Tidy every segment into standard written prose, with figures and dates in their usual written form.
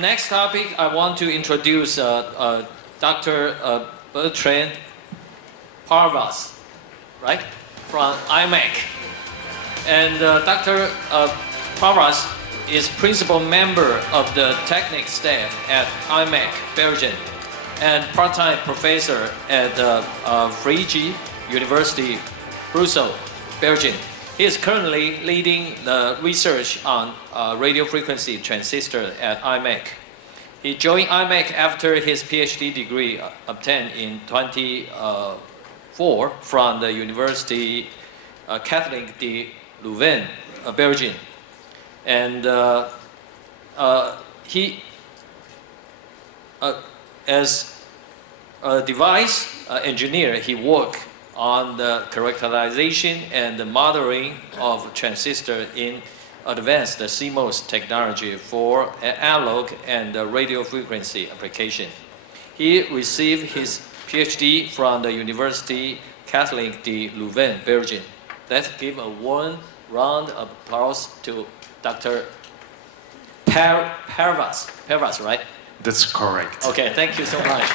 next topic, I want to introduce Dr. Bertrand Parvais, right, from imec. And Dr. Parvais is principal member of the technical staff at imec, Belgium, and part-time professor at Vrije University, Brussels, Belgium. He is currently leading the research on radio frequency transistor at imec. He joined imec after his PhD degree obtained in 2004 from the University Catholic de Leuven, Belgium. And he, as a device engineer, he worked on the characterization and the modeling of transistor in advanced CMOS technology for analog and radio frequency application. He received his PhD from the University Catholic de Leuven, Belgium. Let's give a warm round of applause to Dr. Parvais. Parvais, right? That's correct. Okay, thank you so much.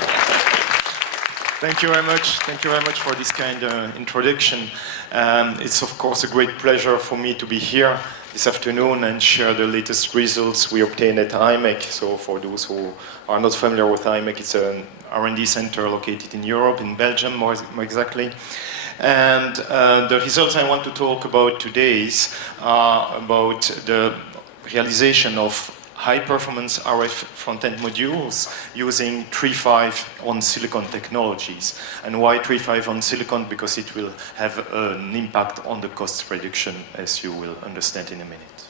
Thank you very much. Thank you very much for this kind of introduction. It's of course a great pleasure for me to be here this afternoon and share the latest results we obtained at imec. So for those who are not familiar with imec, it's an R&D center located in Europe, in Belgium more exactly. And the results I want to talk about today are about the realization of high-performance RF front-end modules using 3.5 on silicon technologies. And why 3.5 on silicon? Because it will have an impact on the cost reduction, as you will understand in a minute.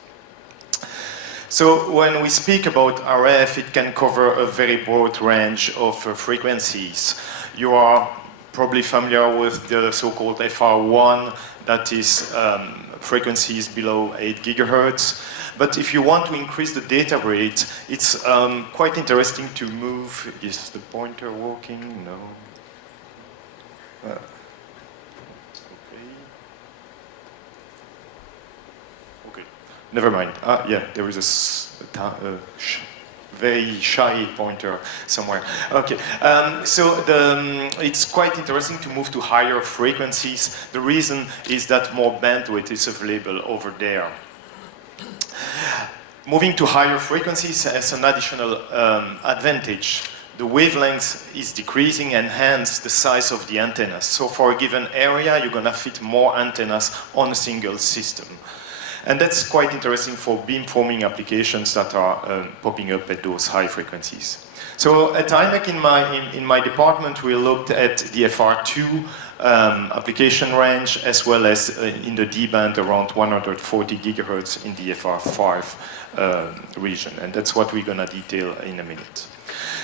So when we speak about RF, it can cover a very broad range of frequencies. You are probably familiar with the so-called FR1, that is frequencies below 8 gigahertz. But if you want to increase the data rate, it's quite interesting to move. Is the pointer working? No. Okay. Okay. Never mind. Yeah, there is a very shy pointer somewhere. Okay. So it's quite interesting to move to higher frequencies. The reason is that more bandwidth is available over there. Moving to higher frequencies has an additional advantage. The wavelength is decreasing and hence the size of the antennas. So for a given area, you're going to fit more antennas on a single system. And that's quite interesting for beamforming applications that are popping up at those high frequencies. So at imec in my department, we looked at the FR2 application range, as well as in the D-band around 140 gigahertz in the FR5 region. And that's what we're going to detail in a minute.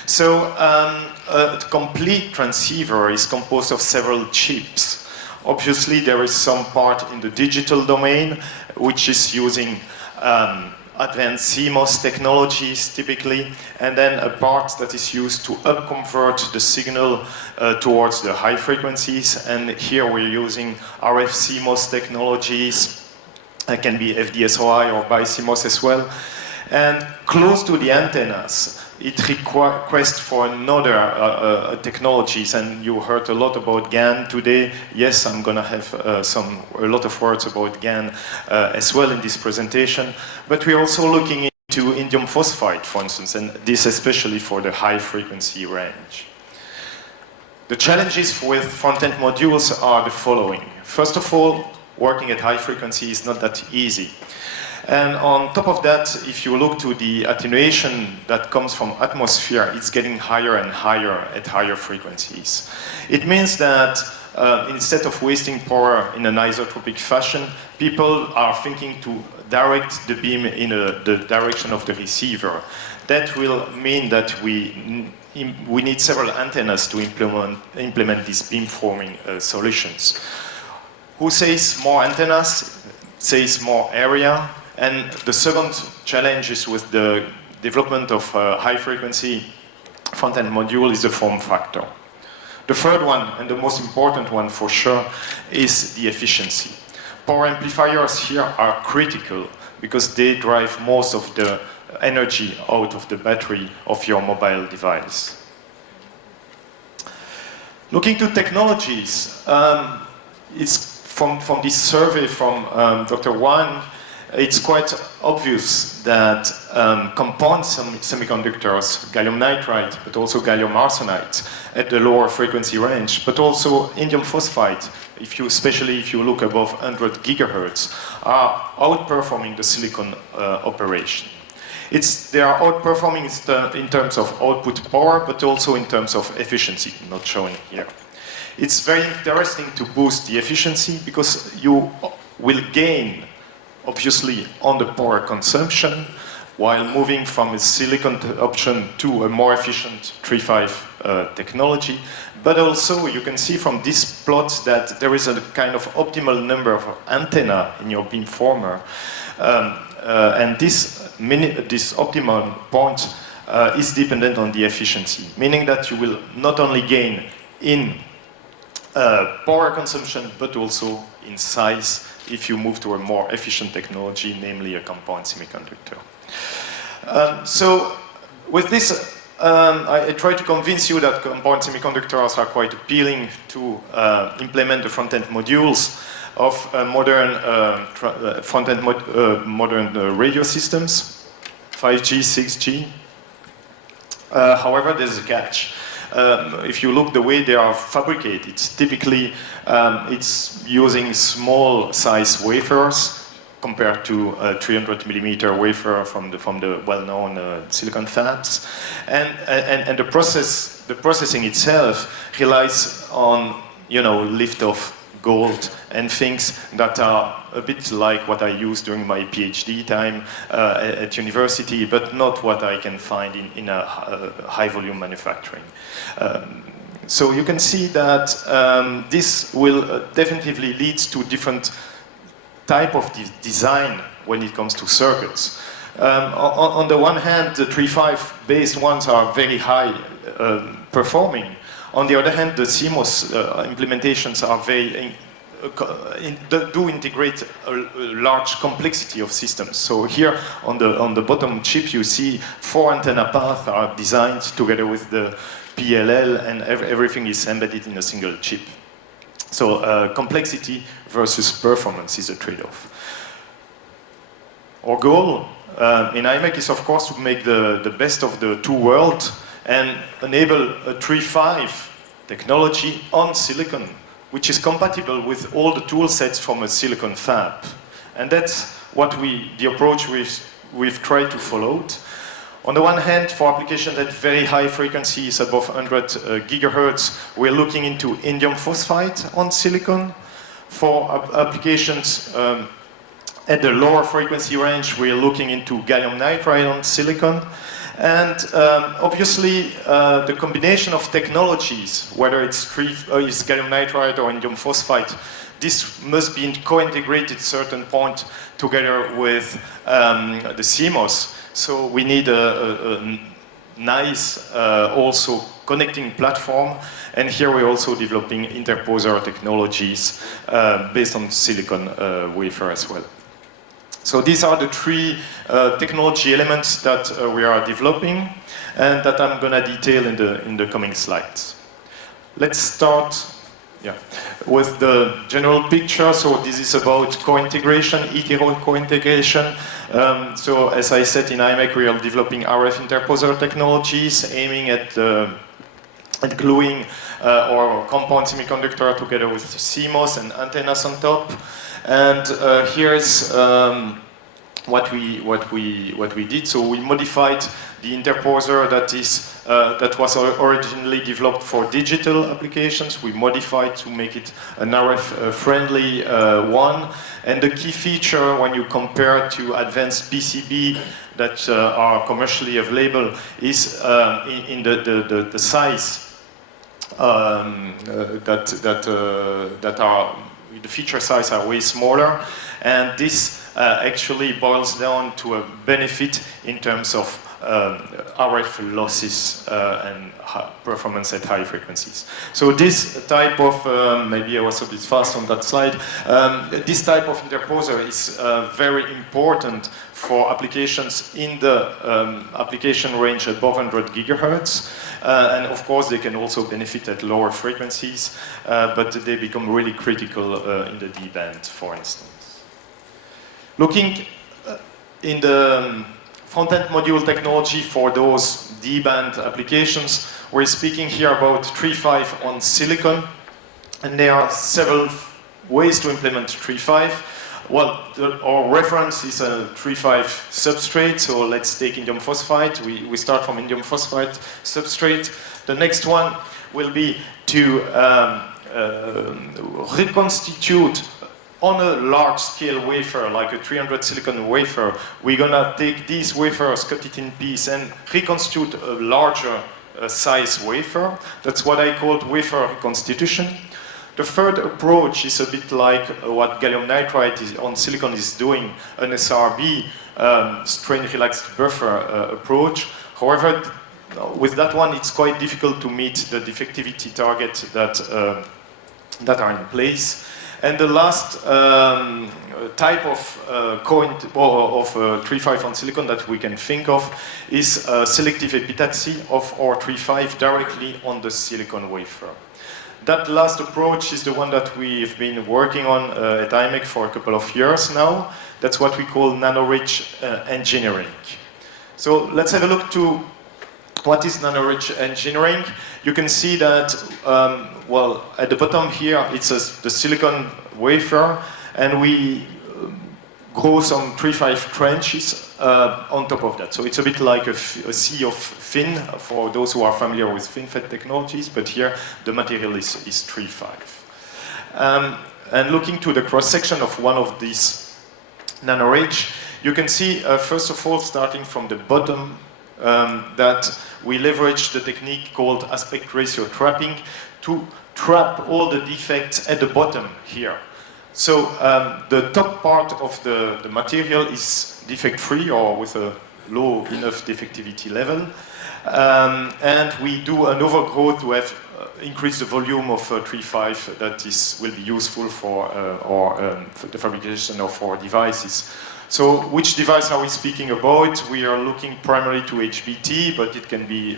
So a complete transceiver is composed of several chips. Obviously, there is some part in the digital domain, which is using advanced CMOS technologies typically, and then a part that is used to upconvert the signal towards the high frequencies. And here we're using RF CMOS technologies. It can be FDSOI or BiCMOS as well. And close to the antennas, it requests for another technologies, and you heard a lot about GaN today. Yes, I'm going to have a lot of words about GaN as well in this presentation. But we're also looking into indium phosphide, for instance, and this especially for the high frequency range. The challenges with front-end modules are the following. First of all, working at high frequency is not that easy. And on top of that, if you look to the attenuation that comes from atmosphere, it's getting higher and higher at higher frequencies. It means that instead of wasting power in an isotropic fashion, people are thinking to direct the beam in the direction of the receiver. That will mean that we need several antennas to implement these beamforming solutions. Who says more antennas says more area. And the second challenge is with the development of high-frequency front-end module is the form factor. The third one, and the most important one for sure, is the efficiency. Power amplifiers here are critical because they drive most of the energy out of the battery of your mobile device. Looking to technologies, it's from this survey from Dr. Wang, it's quite obvious that compound semiconductors, gallium nitride, but also gallium arsenide at the lower frequency range, but also indium phosphide, especially if you look above 100 gigahertz, are outperforming the silicon operation. They are outperforming in terms of output power, but also in terms of efficiency, not shown here. It's very interesting to boost the efficiency because you will gain, obviously, on the power consumption while moving from a silicon option to a more efficient 3.5 technology. But also, you can see from this plot that there is a kind of optimal number of antenna in your beamformer. And this optimal point is dependent on the efficiency, meaning that you will not only gain in power consumption, but also in size if you move to a more efficient technology, namely a compound semiconductor. So with this, I try to convince you that compound semiconductors are quite appealing to implement the front-end modules of modern radio systems, 5G, 6G. However, there's a catch. If you look the way they are fabricated, typically it's using small size wafers compared to a 300 millimeter wafer from the well-known silicon fabs, and the processing itself relies on lift-off gold and things that are a bit like what I used during my PhD time at university, but not what I can find in a high-volume manufacturing. So you can see that this will definitely lead to different type of design when it comes to circuits. On the one hand, the 3.5 based ones are very high performing. On the other hand, the CMOS implementations are do integrate a large complexity of systems. So here on the bottom chip, you see 4 antenna paths are designed together with the PLL, and everything is embedded in a single chip. So complexity versus performance is a trade-off. Our goal in imec is, of course, to make the best of the two worlds and enable a 3.5 technology on silicon, which is compatible with all the tool sets from a silicon fab. And that's what the approach we've tried to follow. On the one hand, for applications at very high frequencies, above 100 gigahertz, we're looking into indium phosphide on silicon. For applications at the lower frequency range, we're looking into gallium nitride on silicon. And obviously, the combination of technologies, whether it's gallium nitride or indium phosphide, this must be co-integrated at a certain point together with the CMOS. So we need a nice also connecting platform. And here we're also developing interposer technologies based on silicon wafer as well. So these are the 3 technology elements that we are developing and that I'm going to detail in the coming slides. Let's start with the general picture. So this is about co-integration, hetero co-integration. So as I said, in imec we are developing RF interposer technologies aiming at gluing our compound semiconductor together with CMOS and antennas on top. And here's what we did. So we modified the interposer that was originally developed for digital applications. We modified to make it an RF friendly one. And the key feature when you compare to advanced PCB that are commercially available is in the size that are the feature size are way smaller, and this actually boils down to a benefit in terms of RF losses and performance at high frequencies. So this type of, maybe I was a bit fast on that slide, this type of interposer is very important for applications in the application range above 100 gigahertz. And of course, they can also benefit at lower frequencies, but they become really critical in the D-band, for instance. Looking in the front-end module technology for those D-band applications, we're speaking here about 3.5 on silicon, and there are several ways to implement 3.5. Well, our reference is a 3.5 substrate, so let's take indium phosphide. We start from indium phosphide substrate. The next one will be to reconstitute on a large-scale wafer, like a 300 silicon wafer. We're gonna take these wafers, cut it in pieces, and reconstitute a larger size wafer. That's what I called wafer reconstitution. The third approach is a bit like what gallium nitride on silicon is doing, an SRB, strain-relaxed buffer approach. However, with that one, it's quite difficult to meet the defectivity target that are in place. And the last type of 3.5 on silicon that we can think of is selective epitaxy of our 3.5 directly on the silicon wafer. That last approach is the one that we've been working on at imec for a couple of years now. That's what we call nano-rich engineering. So let's have a look to what is nano-rich engineering. You can see that, well, at the bottom here, it's the silicon wafer, and we grow some 3.5 trenches on top of that. So it's a bit like a sea of fin, for those who are familiar with FinFET technologies, but here the material is 3.5. And looking to the cross-section of one of these nano-rich, you can see, first of all, starting from the bottom, that we leverage the technique called aspect ratio trapping to trap all the defects at the bottom here. So the top part of the material is defect-free or with a low enough defectivity level. And we do an overgrowth to have increase the volume of 3.5 that will be useful for the fabrication of our devices. So which device are we speaking about? We are looking primarily to HBT, but it can be,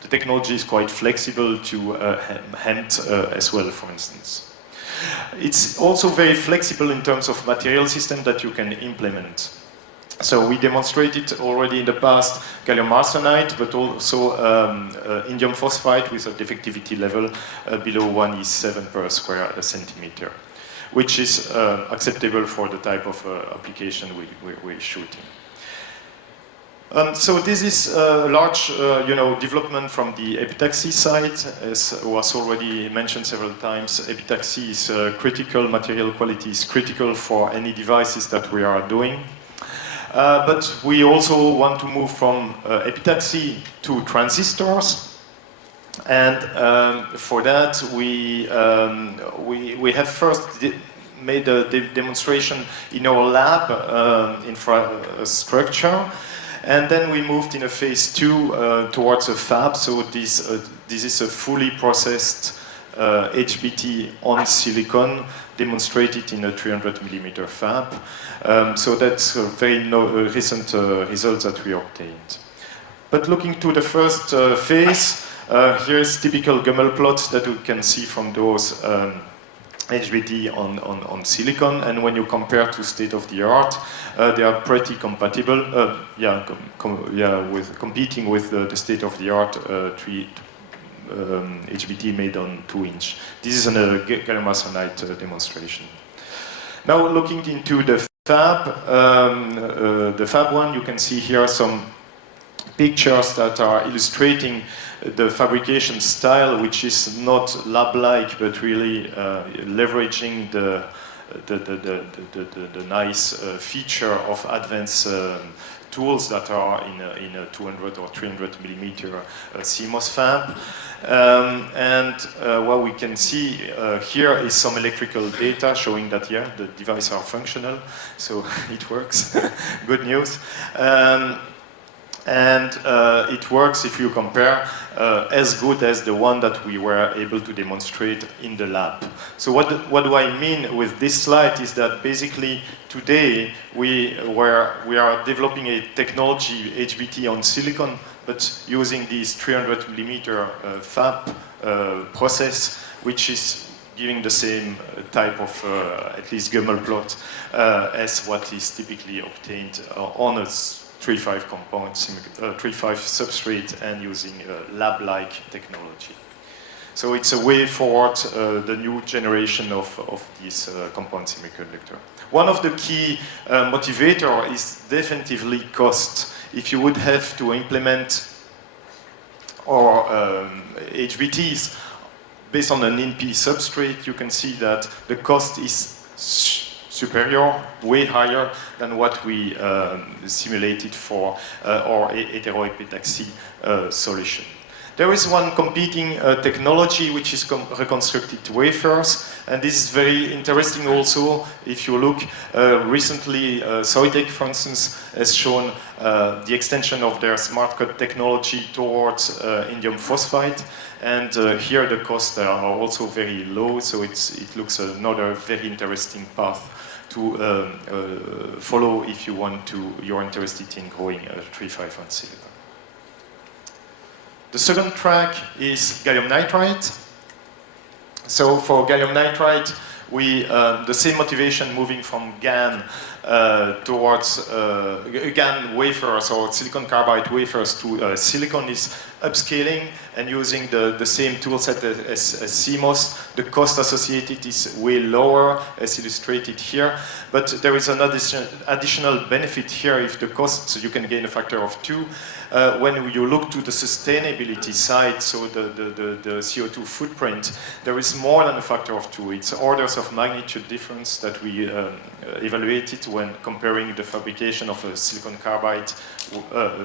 the technology is quite flexible to HAND as well, for instance. It's also very flexible in terms of material system that you can implement. So we demonstrated already in the past gallium arsenide, but also indium phosphide with a defectivity level below 1E7 per square centimeter, which is acceptable for the type of application we're shooting. So this is a large, development from the epitaxy side. As was already mentioned several times, epitaxy is critical, material quality is critical for any devices that we are doing. But we also want to move from epitaxy to transistors. And for that, we have first made a demonstration in our lab infrastructure. And then we moved in a phase 2 towards a fab. So this is a fully processed HBT on silicon demonstrated in a 300 millimeter fab. So that's a very recent result that we obtained. But looking to the first phase, here's typical Gummel plots that you can see from those HBT on silicon, and when you compare to state-of-the-art, they are pretty compatible. Competing with the state-of-the-art HBT made on 2-inch. This is a gallium arsenide demonstration. Now looking into the fab one, you can see here some pictures that are illustrating the fabrication style, which is not lab-like, but really leveraging the nice feature of advanced tools that are in a 200 or 300 millimeter CMOS fab. What we can see here is some electrical data showing that, yeah, the devices are functional, so it works. Good news. And it works, if you compare, as good as the one that we were able to demonstrate in the lab. So what do I mean with this slide is that basically today we are developing a technology, HBT on silicon, but using this 300 millimeter fab process, which is giving the same type of, at least Gummel plot, as what is typically obtained on a 3.5 compound, 3.5 substrate and using lab-like technology. So it's a way forward, the new generation of this compound semiconductor. One of the key motivator is definitively cost. If you would have to implement our HBTs based on an NP substrate, you can see that the cost is superior, way higher than what we simulated for our heteroepitaxy solution. There is one competing technology which is reconstructed wafers, and this is very interesting also. If you look recently, Soitec, for instance, has shown the extension of their smart cut technology towards indium phosphide, and here the costs are also very low, so it looks another very interesting path to follow if you're interested in growing 3.5 on silicon. The second track is gallium nitride. So for gallium nitride, the same motivation moving from GaN towards GaN wafers or silicon carbide wafers to silicon is upscaling and using the same tool set as CMOS. The cost associated is way lower, as illustrated here, but there is an additional benefit here. If the cost, you can gain a factor of 2. When you look to the sustainability side, so the CO2 footprint, there is more than a factor of 2. It's orders of magnitude difference that we evaluated when comparing the fabrication of a silicon carbide,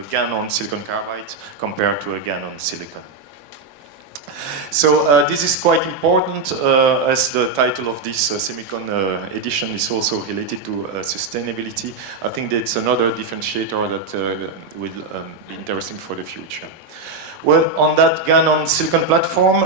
GaN on silicon carbide, compared to a GaN on silicon. So this is quite important, as the title of this SEMICON edition is also related to sustainability. I think that's another differentiator that will be interesting for the future. Well, on that GaN on silicon platform,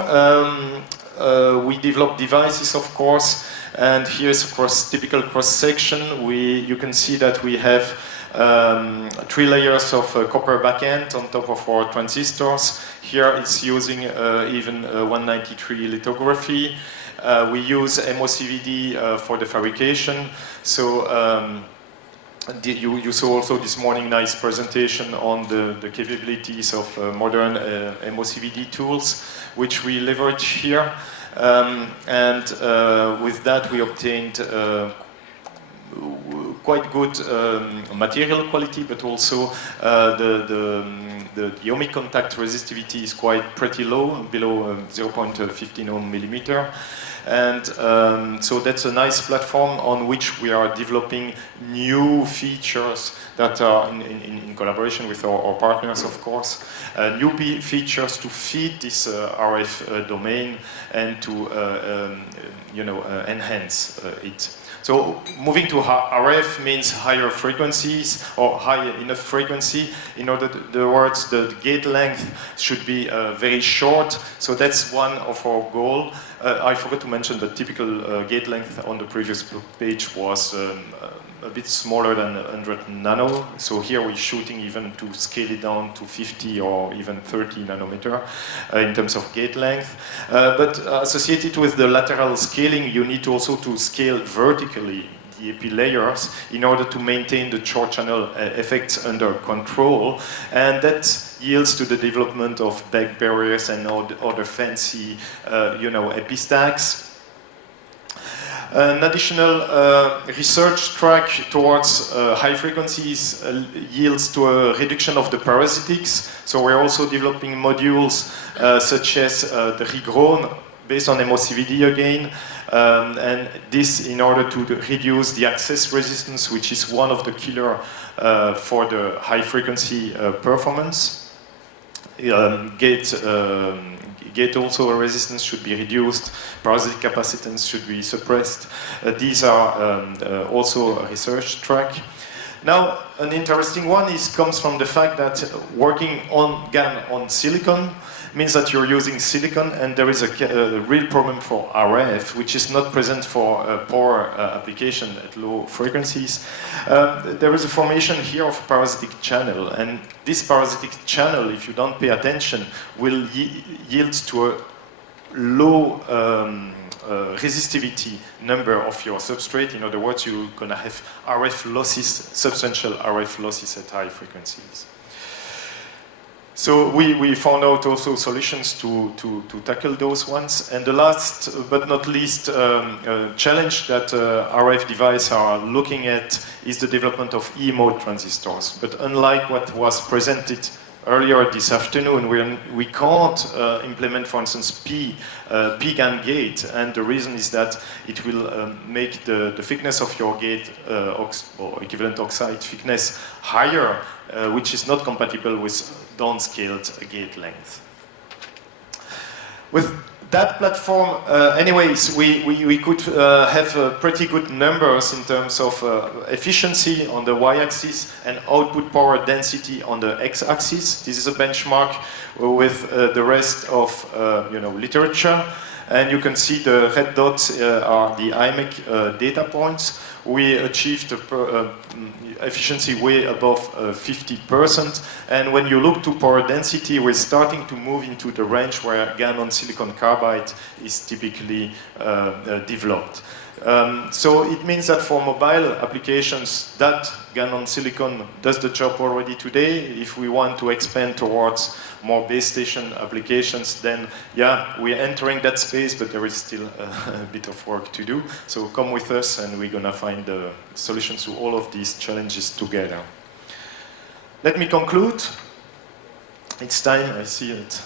we developed devices, of course, and here's a typical cross-section. You can see that we have 3 layers of copper backend on top of our transistors. Here it's using even 193 lithography. We use MOCVD for the fabrication. So you saw also this morning nice presentation on the capabilities of modern MOCVD tools, which we leverage here. And with that we obtained quite good material quality, but also the ohmic contact resistivity is quite pretty low, below 0.15 ohm millimeter. And so that's a nice platform on which we are developing new features that are in collaboration with our partners, of course. New features to feed this RF domain and to enhance it. So moving to RF means higher frequencies or high enough frequency. In other words, the gate length should be very short. So that's one of our goal. I forgot to mention the typical gate length on the previous page was a bit smaller than 100 nano. So here we're shooting even to scale it down to 50 or even 30 nanometer in terms of gate length. But associated with the lateral scaling, you need also to scale vertically the epi layers in order to maintain the short channel effects under control. And that yields to the development of back barriers and other fancy, epi stacks. An additional research track towards high frequencies yields to a reduction of the parasitics. So we're also developing modules such as the regrown based on MOCVD again, and this in order to reduce the access resistance, which is one of the killer for the high frequency performance. Gate also resistance should be reduced, parasitic capacitance should be suppressed. These are also a research track. Now, an interesting one comes from the fact that working on GaN on silicon means that you're using silicon, and there is a real problem for RF, which is not present for power application at low frequencies. There is a formation here of parasitic channel, and this parasitic channel, if you don't pay attention, will yield to a low resistivity number of your substrate. In other words, you're going to have RF losses, substantial RF losses at high frequencies. So we found out also solutions to tackle those ones. And the last but not least challenge that RF devices are looking at is the development of E-mode transistors. But unlike what was presented earlier this afternoon, we can't implement, for instance, P-GaN gate, and the reason is that it will make the thickness of your gate or equivalent oxide thickness higher, which is not compatible with downscaled gate length. With that platform, anyways, we could have pretty good numbers in terms of efficiency on the y-axis and output power density on the x-axis. This is a benchmark with the rest of literature, and you can see the red dots are the imec data points. We achieved efficiency way above 50%, and when you look to power density, we're starting to move into the range where GaN on silicon carbide is typically developed. So it means that for mobile applications, that GaN on silicon does the job already today. If we want to expand towards more base station applications, then yeah, we're entering that space, but there is still a bit of work to do. So come with us, and we're gonna find the solutions to all of these challenges together. Let me conclude. It's time, I see it.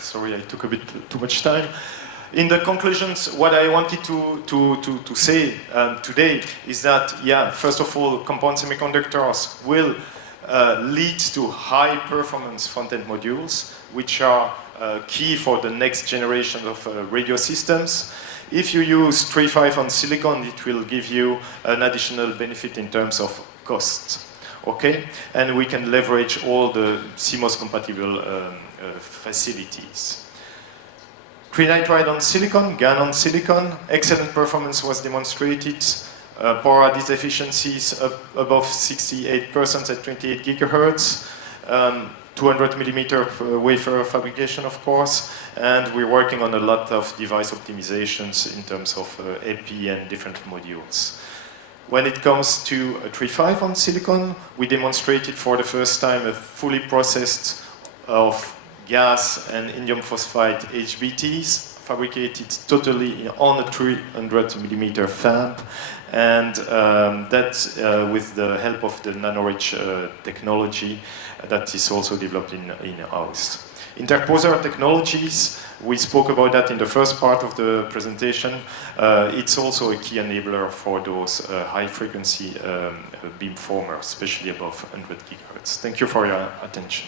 Sorry, I took a bit too much time. In the conclusions, what I wanted to say today is that, yeah, first of all, compound semiconductors will lead to high performance front-end modules, which are key for the next generation of radio systems. If you use 3.5 on silicon, it will give you an additional benefit in terms of cost. Okay? And we can leverage all the CMOS compatible facilities. Trinitride on silicon, GaN on silicon, excellent performance was demonstrated. Power added efficiencies above 68% at 28 gigahertz, 200 millimeter wafer fabrication, of course, and we're working on a lot of device optimizations in terms of AP and different modules. When it comes to 3.5 on silicon, we demonstrated for the first time a fully processed of gas and indium phosphide HBTs, fabricated totally on a 300 millimeter fab, and that with the help of the nanorich technology that is also developed in-house. Interposer technologies, we spoke about that in the first part of the presentation. It's also a key enabler for those high-frequency beamformers, especially above 100 gigahertz. Thank you for your attention.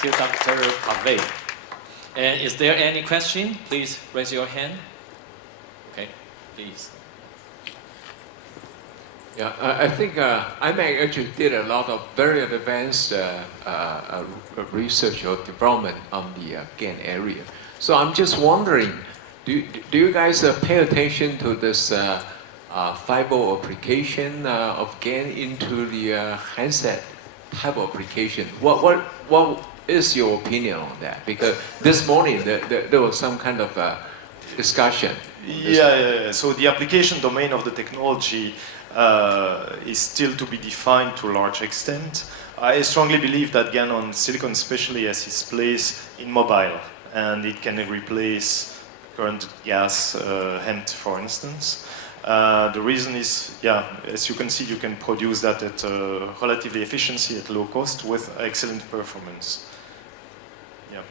Thank you, Dr. Parvais. And is there any question? Please raise your hand. Okay, please. Yeah, I think imec actually did a lot of very advanced research or development on the GaN area. So I'm just wondering, do you guys pay attention to this 5V application of GaN into the handset type of application? What is your opinion on that? Because this morning there was some kind of discussion. Yeah. So the application domain of the technology is still to be defined to a large extent. I strongly believe that GaN on silicon especially has its place in mobile, and it can replace current gas HEMT, for instance. The reason is, yeah, as you can see, you can produce that at relatively efficiency at low cost with excellent performance. Yeah.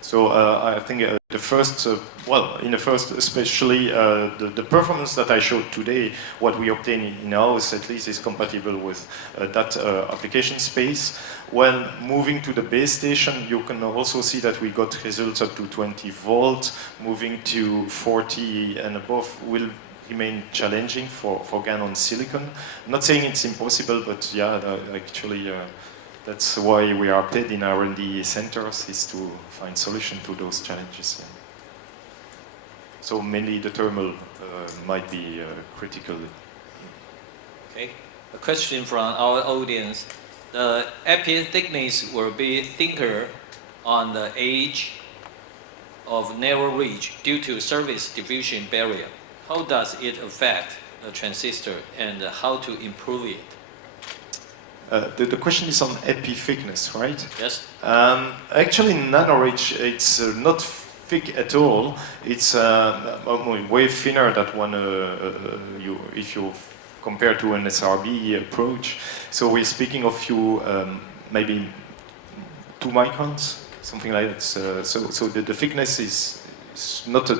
So I think the first, in the first, especially the performance that I showed today, what we obtain in-house at least is compatible with that application space. When moving to the base station, you can also see that we got results up to 20 volts. Moving to 40 and above will remain challenging for GaN on silicon. I'm not saying it's impossible, but yeah, actually that's why we are paid in R&D centers, is to find solution to those challenges. Yeah. So mainly the thermal might be critical. Okay. A question from our audience. The epi thickness will be thicker on the edge of narrow reach due to surface diffusion barrier. How does it affect the transistor and how to improve it? The question is on epi thickness, right? Yes. Actually, nano-ridge, it's not thick at all. It's way thinner than one if you compare to an SRB approach. So we're speaking of few, maybe 2 microns, something like that. So the thickness is not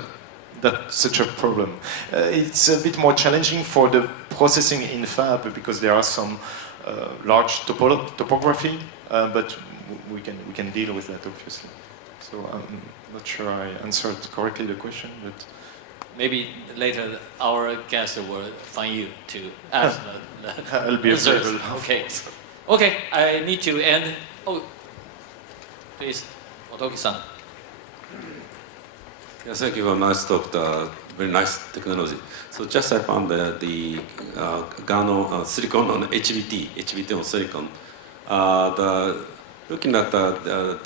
such a problem. It's a bit more challenging for the processing in fab because there are some large topography, but we can deal with that obviously. So I'm not sure I answered correctly the question, but maybe later our guest will find you to ask the I'll be answers. available. Okay. Okay, I need to end. Oh, please, Otoki-san. Yeah, thank you for a nice talk. Very nice technology. So just I found the GaN on silicon on HBT on silicon. Looking at the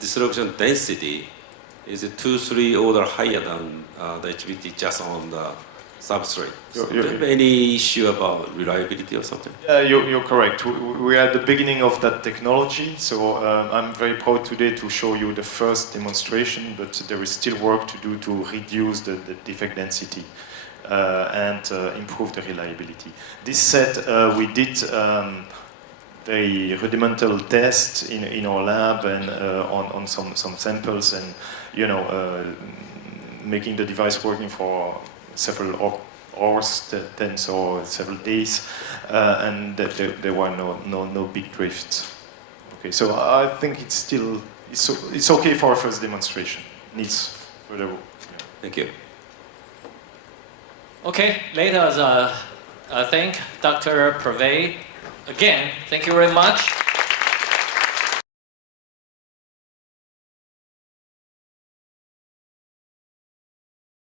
distribution density, is it 2-3 order higher than the HBT just on the substrate? So do you have any issue about reliability or something? Yeah, you're correct. We're at the beginning of that technology, so I'm very proud today to show you the first demonstration, but there is still work to do to reduce the defect density and improve the reliability. This said, we did a rudimental test in our lab and on some samples, and making the device working for several hours, tens or several days, and there were no big drifts. Okay, so I think it's okay for a first demonstration. Needs further work. Yeah. Thank you. Okay, let us thank Dr. Parvais again. Thank you very much.